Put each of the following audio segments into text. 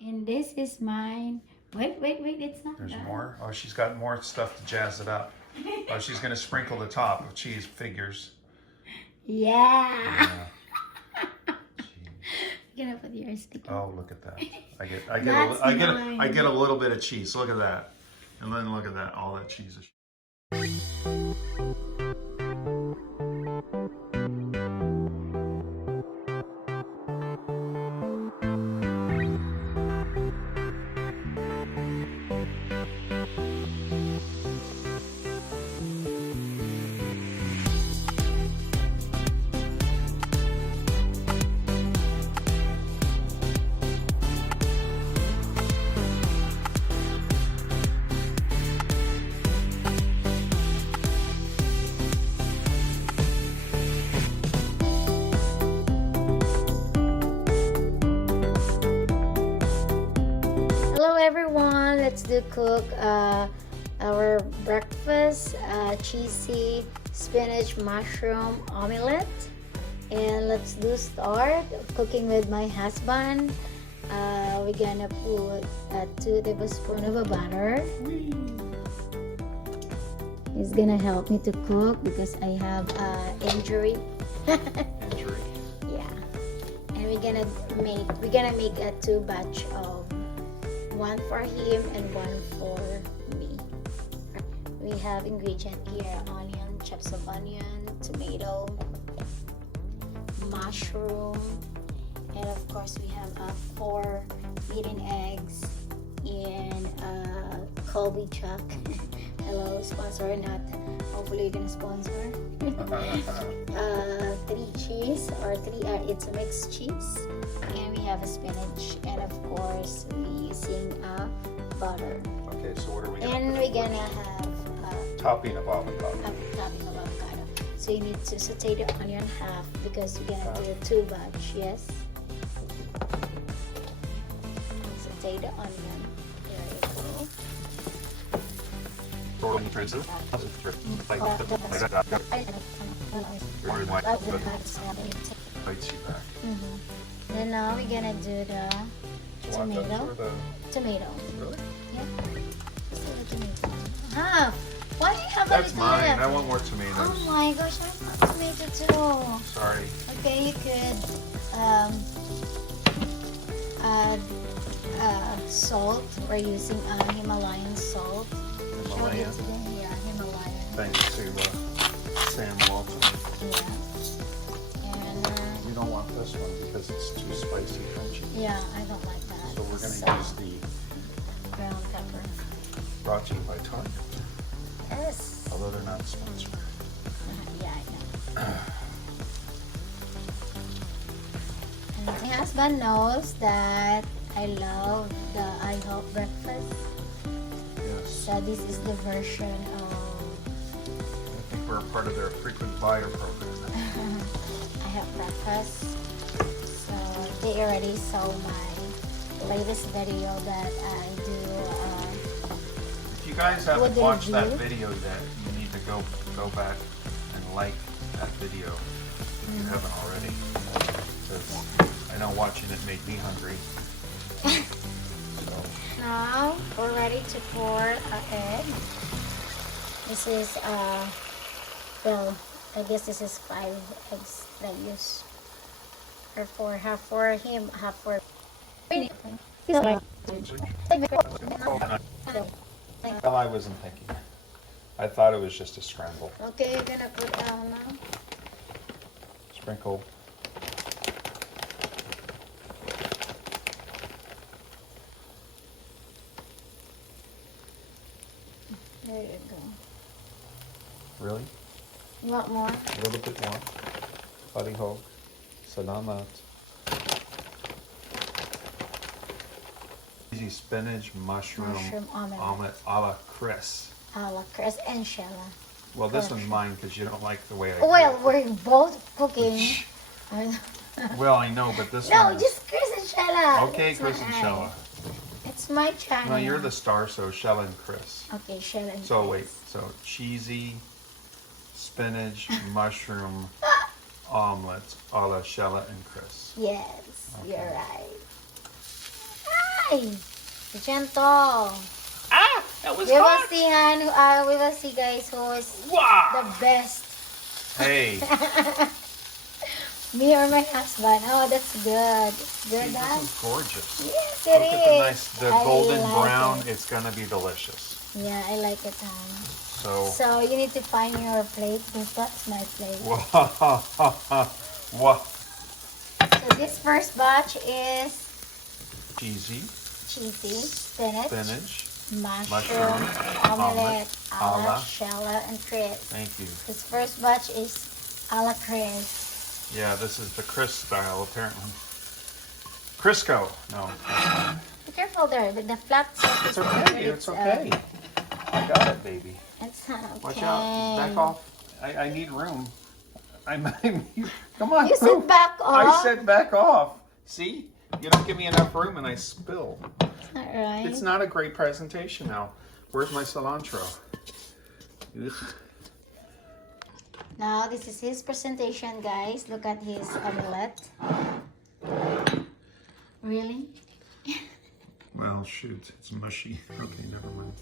And this is mine. Wait, it's not There's done. more? Oh, she's got more stuff to jazz it up. Oh, she's going to sprinkle the top of cheese figures. Yeah. Yeah. You're gonna put your sticker. Oh, look at that. That's I get a little bit of cheese. Look at that. And then look at that. All that cheese is. Hello everyone, let's do cook our breakfast, cheesy spinach mushroom omelette. And let's do start cooking with my husband. We're gonna put 2 tablespoons of a butter. He's gonna help me to cook because I have injury. Injury. Yeah, and we're gonna make a 2 batch of 1 for him and 1 for me. We have ingredient here: onion, chops of onion, tomato, mushroom, and of course we have 4 beaten eggs and Colby Chuck. Hello, sponsor or not? Hopefully you're gonna sponsor. 3 cheese or 3 it's a mixed cheese, and we have a spinach, and of course we using butter. Okay, so what are we And we're gonna have topping of avocado. a topping of avocado. So you need to saute the onion half because we're gonna do 2 batch. Yes. Saute the onion. There you go. Then now we're gonna do the tomato. Really? Yeah. Just a little tomato. Ah, why do you have a That's little mine. left? I want more tomatoes. Oh my gosh, I want tomato too. Sorry. Okay, you could add salt. We're using Himalayan salt. Himalayan. Yeah, Himalayan. Thanks to Sam Walton. Yeah. And We don't want this one because it's too spicy crunchy. yeah, I don't like that. So we're going to use the ground pepper. brought to you by Target, Yes. although they're not sponsored. Yeah, I know. And my husband knows that I love the IHOP breakfast. Yes. So this is the version of I think we're a part of their frequent buyer program. I have breakfast. So they already saw my latest video that I do. If you guys haven't What they watched that do? video yet, you need to go back and like that video if you haven't already. Because I know watching it made me hungry. So, Now we're ready to pour our egg. This is well, I guess this is 5 eggs that I use. Or half for him, half for me. well, I wasn't thinking. I thought it was just a scramble. Okay, you're gonna put down now. Sprinkle. There you go. Really? You want more? A little bit more. Buddy Hogue. Salamat. Easy spinach, mushroom omelet a la Chris. A la Chris and Sheila. Well, this one's mine because you don't like the way I Well, cook. we're both cooking. Well, I know, but this No, one is... just Chris and Sheila. Okay, It's Chris and mine. Sheila. It's my channel. No, you're the star, so Sheila and Chris. Okay, Sheila and So Chris. wait, so cheesy spinach mushroom omelette a la Sheila and Chris. Yes, Okay. you're right. Ay! Gentle. Ah! That was We will hot! see, we will see, guys, who is Wow! the best. Hey! Me or my husband. Oh, that's good. Good, See, huh? this is gorgeous. Yes, it Look is. at the nice, the I golden like brown. it. It's gonna be delicious. Yeah, I like it, So, So you need to find your plate because that's my plate. wow. So this first batch is Cheesy, cheesy, spinach, mushroom, omelette, a la Sheila and Chris. Thank you. This first batch is a la Chris. Yeah, this is the Chris style, apparently. Crisco. No. Be careful there. The flat surface. It's okay. It's okay. I got it, baby. It's okay. Watch out. Back off. I need room. Come on. You said back I off. said back off. See? You don't give me enough room and I spill. It's not right. It's not a great presentation now. Where's my cilantro? Ugh. Now, this is his presentation, guys. Look at his omelette. Really? Well, shoot. It's mushy. Okay, never mind.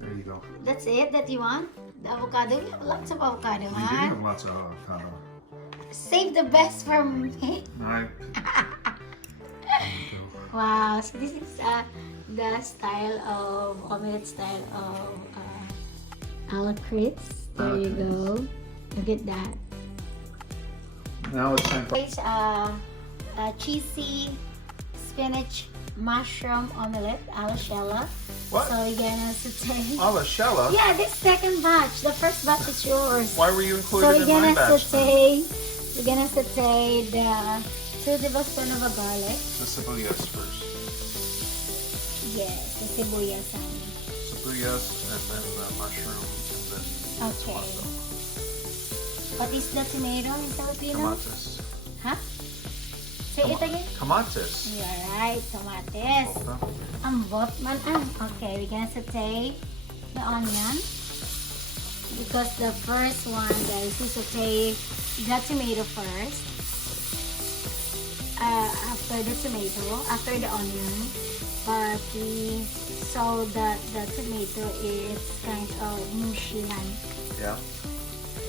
There you go. That's it that you want? The avocado? You have lots of avocado, We do huh? have lots of avocado. Save the best for me. Wow, so this is the style of omelette style of a la Crits. There you go. Look at that. Now it's time for... Guys, cheesy spinach mushroom omelette a la Sheila. What? So we're gonna saute. A la Sheila? Yeah, this second batch. The first batch is yours. Why were you So included we're in my gonna batch then? we're gonna saute the 2 tablespoons of a garlic. The sibuyas first. Yes, the sibuyas. Sibuyas and then the mushroom and then Okay. What is the tomato in Filipino? Kamatis. Huh? Say it again. Kamatis. You're right, tomates. Ambot man. Okay, we're gonna saute the onion. Because the first one, guys, we saute the tomato first. After the tomato, after the onion. But we saw that the tomato is kind of mushy like. Yeah.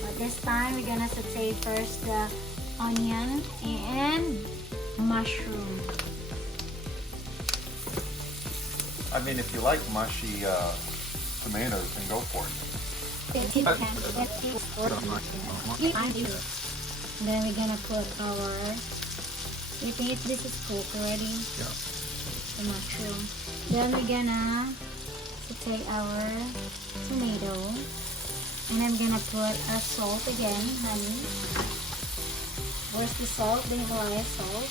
But this time, we're gonna saute first the onion and mushroom. I mean, if you like mushy tomatoes, then go for it. Then we're gonna put our, you think this is cooked already? Yeah. The mushroom. Then we're gonna saute our tomato. And I'm gonna put a salt again, honey. Where's the salt? The Himalaya salt.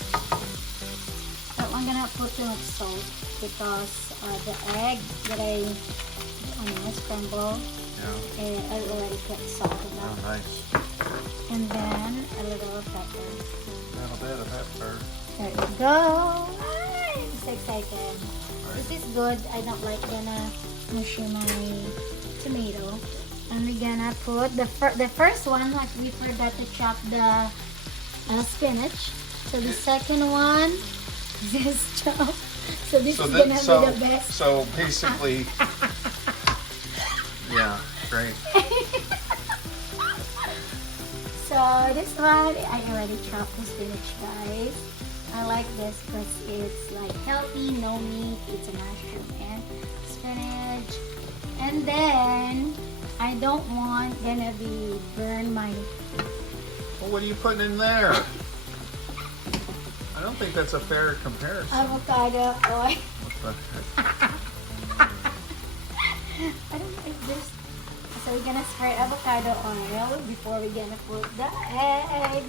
But I'm gonna put too much salt because the egg that I scramble, I already put salt in Oh, that. nice. And then a little pepper. A little bit of pepper. There you go. I'm so excited. This is good. I don't like gonna mushy my tomato. And we're gonna put the first one, like we forgot to chop the spinach. So the second one, this chop. So this is gonna be the best. So basically, yeah, great. So this one, I already chopped the spinach, guys. I like this because it's like healthy, no meat. It's a mushroom and spinach. And then I don't want gonna be burn my. Well, what are you putting in there? I don't think that's a fair comparison. Avocado oil. What the heck? I don't like this. So we're gonna spread avocado oil before we're gonna put the egg.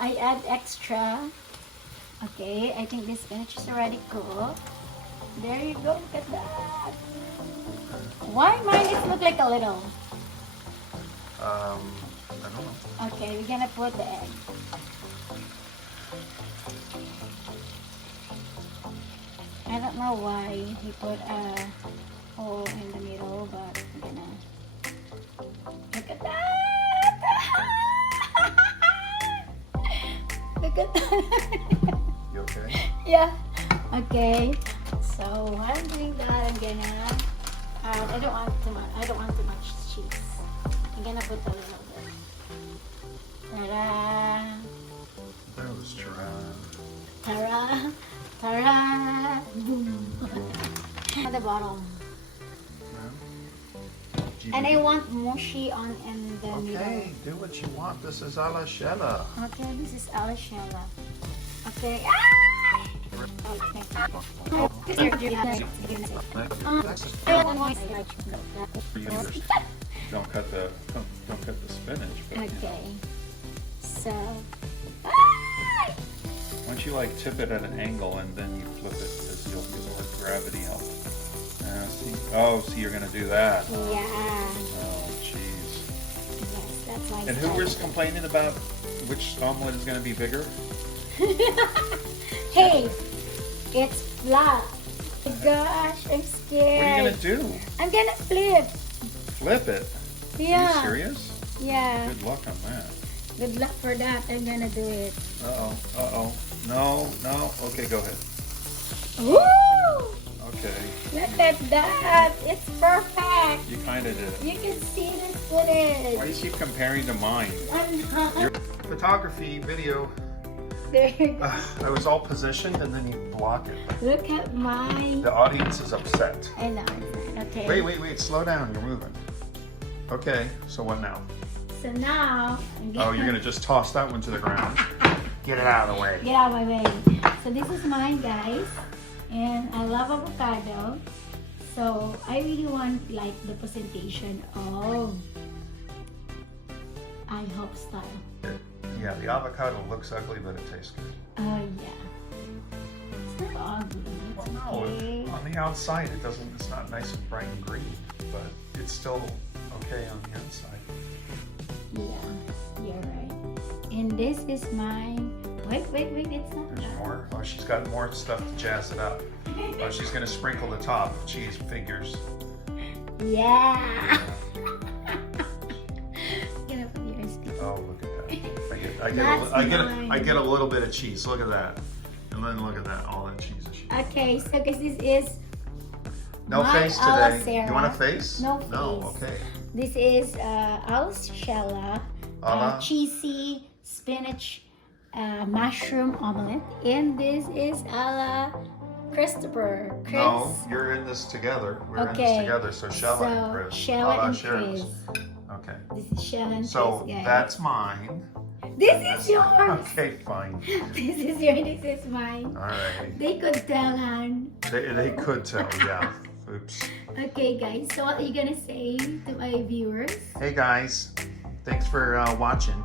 I add extra. Okay, I think this spinach is already cooked. There you go, look at that. Why mine it look like a little? I don't know. Okay, we're gonna put the egg. I don't know why he put a hole in the middle, but we're gonna look at that. Look at that. You okay? Yeah. Okay. So while I'm doing that, I'm gonna. I don't want too much. I don't want too much cheese. I'm gonna put a little bit. Ta-da! That was try. Ta-da! Ta-da! Boom! At the bottom. And I want mushy on in the middle. Okay, do what you want. This is a la Sheila. Okay, this is a la Sheila. Okay. Don't cut the spinach. But, Okay. So. why don't you like tip it at an angle and then you flip it because you'll get more gravity help. See? Oh, so you're gonna do that? Yeah. Oh, jeez. Yes, that's my. And who was complaining about which omelet is gonna be bigger? Hey, it's flat. Oh gosh, I'm scared. What are you gonna do? I'm gonna flip. Flip it? Yeah. Are you serious? Yeah. Good luck on that. Good luck for that. I'm gonna do it. Uh-oh, uh-oh. No, no. Okay, go ahead. Woo! Okay. Look at that. It's perfect. You kind of did it. You can see the footage. Why do you keep comparing to mine? Your photography video, There you go. I was all positioned and then you block it. Look at mine. The audience is upset. I know. Okay. Wait. Slow down. You're moving. Okay, so what now? So now, Oh, you're going to just toss that one to the ground. Get it out of the way. get out of my way. So this is mine, guys. And I love avocado. So I really want like the presentation of IHOP style. Yeah, the avocado looks ugly, but it tastes good. Oh yeah. It's not ugly. It's Well, okay. no, on the outside it's not nice and bright and green, but it's still okay on the inside. Yeah, you're right. And this is mine. Wait, it's not There's done. more. Oh, she's got more stuff to jazz it up. Oh, she's gonna sprinkle the top with cheese figures. Yeah. Gonna put yours. Oh, look at that. That's I get a little bit of cheese. Look at that. And then look at that. All that cheese that she. Okay, so because this is No my face ala today. Sarah. You want a face? No No. face. Okay. This is ala Sheila, Ala? cheesy spinach mushroom omelette, and this is ala Christopher. Chris. No, you're in this together. We're in this Okay. together. So Sheila and Chris. Sheila Ala and Sheila's. Chris. Okay. This is Sheila and So Chris, guys. that's mine. This is yours. Okay, fine. This is yours. This is mine. All right. They could tell, Han. They could tell, yeah. Oops. Okay, guys. So what are you gonna say to my viewers? Hey guys, thanks for watching.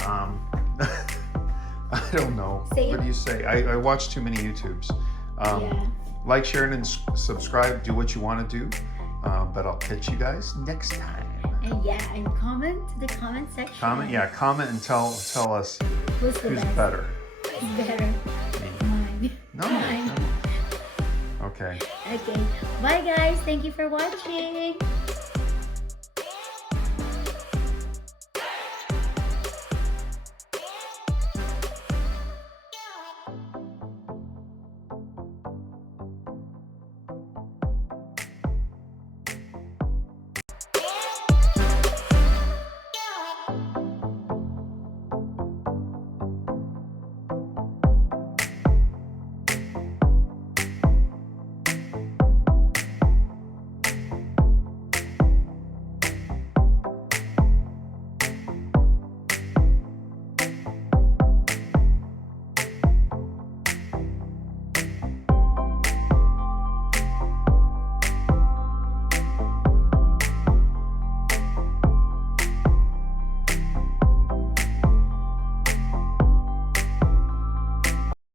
I don't know. Say What it. do you say? I watch too many YouTubes. Yeah. Like, share, and subscribe. Do what you want to do. But I'll catch you guys next time. And yeah, and comment to the comment section. Comment and tell us Who's the who's best? better. Who's better? Mine. No. Mine. Okay. Okay. Bye, guys. Thank you for watching.